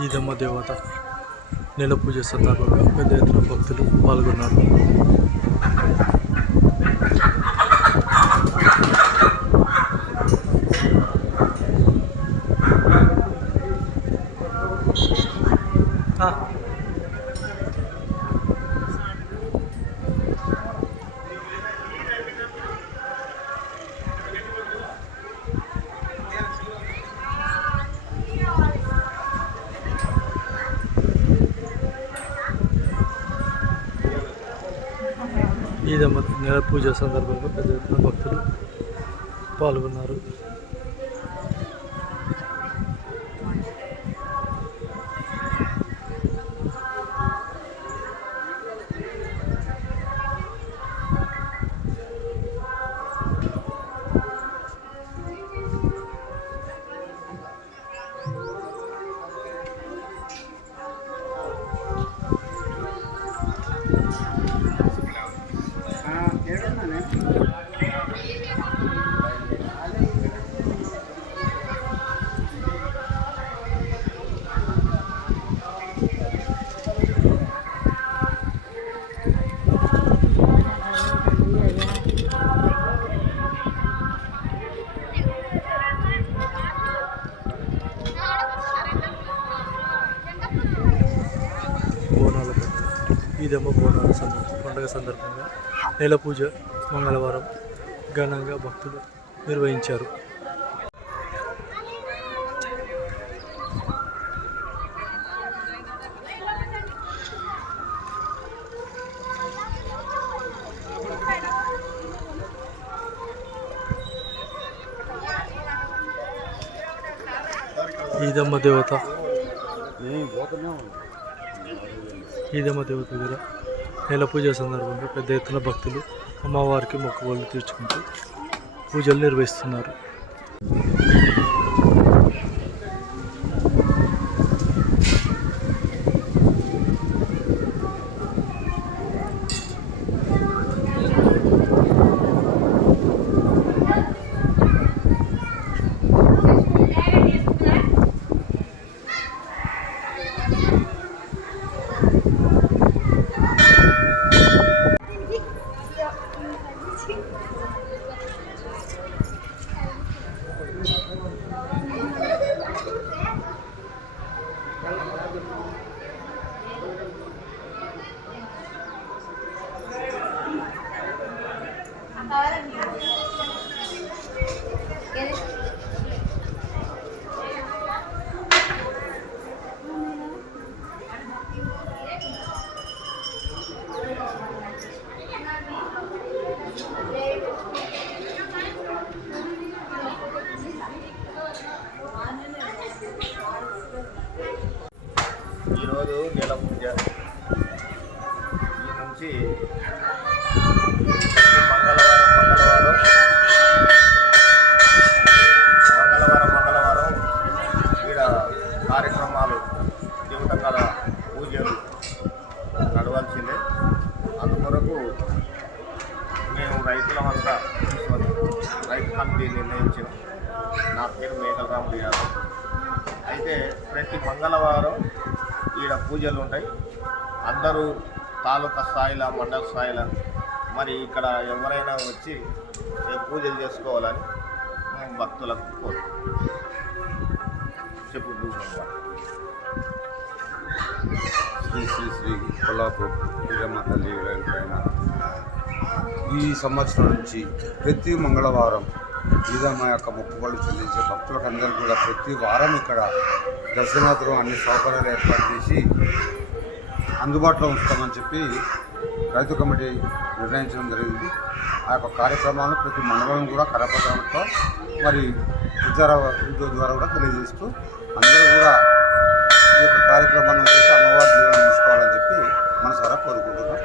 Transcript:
ఈదమ్మ దేవత నెల పూజ సందర్భంగా పెద్ద ఎత్తున భక్తులు పాల్గొన్నారు. ఈదమ్మ నెల పూజ సందర్భంగా పెద్ద ఎత్తున భక్తులు పాల్గొన్నారు. ఈదమ్మ బోనాల పండుగ సందర్భంగా నెల పూజ మంగళవారం ఘనంగా భక్తులు నిర్వహించారు. ఈదమ్మ దేవత దగ్గర నెల పూజ సందర్భంగా పెద్ద ఎత్తున భక్తులు అమ్మవారికి మొక్కుబడులు తీర్చుకుంటూ పూజలు నిర్వహిస్తున్నారు. ఈరోజు నెల పూజ ఈ నుంచి మంగళవారం ఈడ కార్యక్రమాలు జీవితంగా పూజలు నడవాల్సిందే. అందుకొరకు మేము రైతులమంతా తీసుకొని రైతు కమిటీ నిర్ణయించాం. నా పేరు మేఘరాముడు యాదవ్. అయితే ప్రతి మంగళవారం ఈడ పూజలు ఉంటాయి. అందరూ తాలూకా స్థాయిలో మండల స్థాయిలో మరి ఇక్కడ ఎవరైనా వచ్చి పూజలు చేసుకోవాలని మేము భక్తులకు శ్రీ కొల్లాపూర్ ఈదమ్మ తల్లి పైన ఈ సంవత్సరం నుంచి ప్రతి మంగళవారం ఈదమ్మ యొక్క మొక్కుబడులు చెల్లించే భక్తులకు అందరూ కూడా ప్రతి వారం ఇక్కడ దర్శనార్థం అన్ని సౌకర్యాలు ఏర్పాటు చేసి అందుబాటులో ఉంచుతామని చెప్పి రైతు కమిటీ నిర్ణయించడం జరిగింది. ఆ యొక్క కార్యక్రమాలను ప్రతి మండలం కూడా కరపత్రంతో మరి విద్యుత్ ద్వారా కూడా తెలియజేస్తూ అందరూ కూడా ఈ యొక్క కార్యక్రమాన్ని చేసి అమ్మవారి జీవనం తీసుకోవాలని చెప్పి మనసారా కోరుకుంటున్నాం.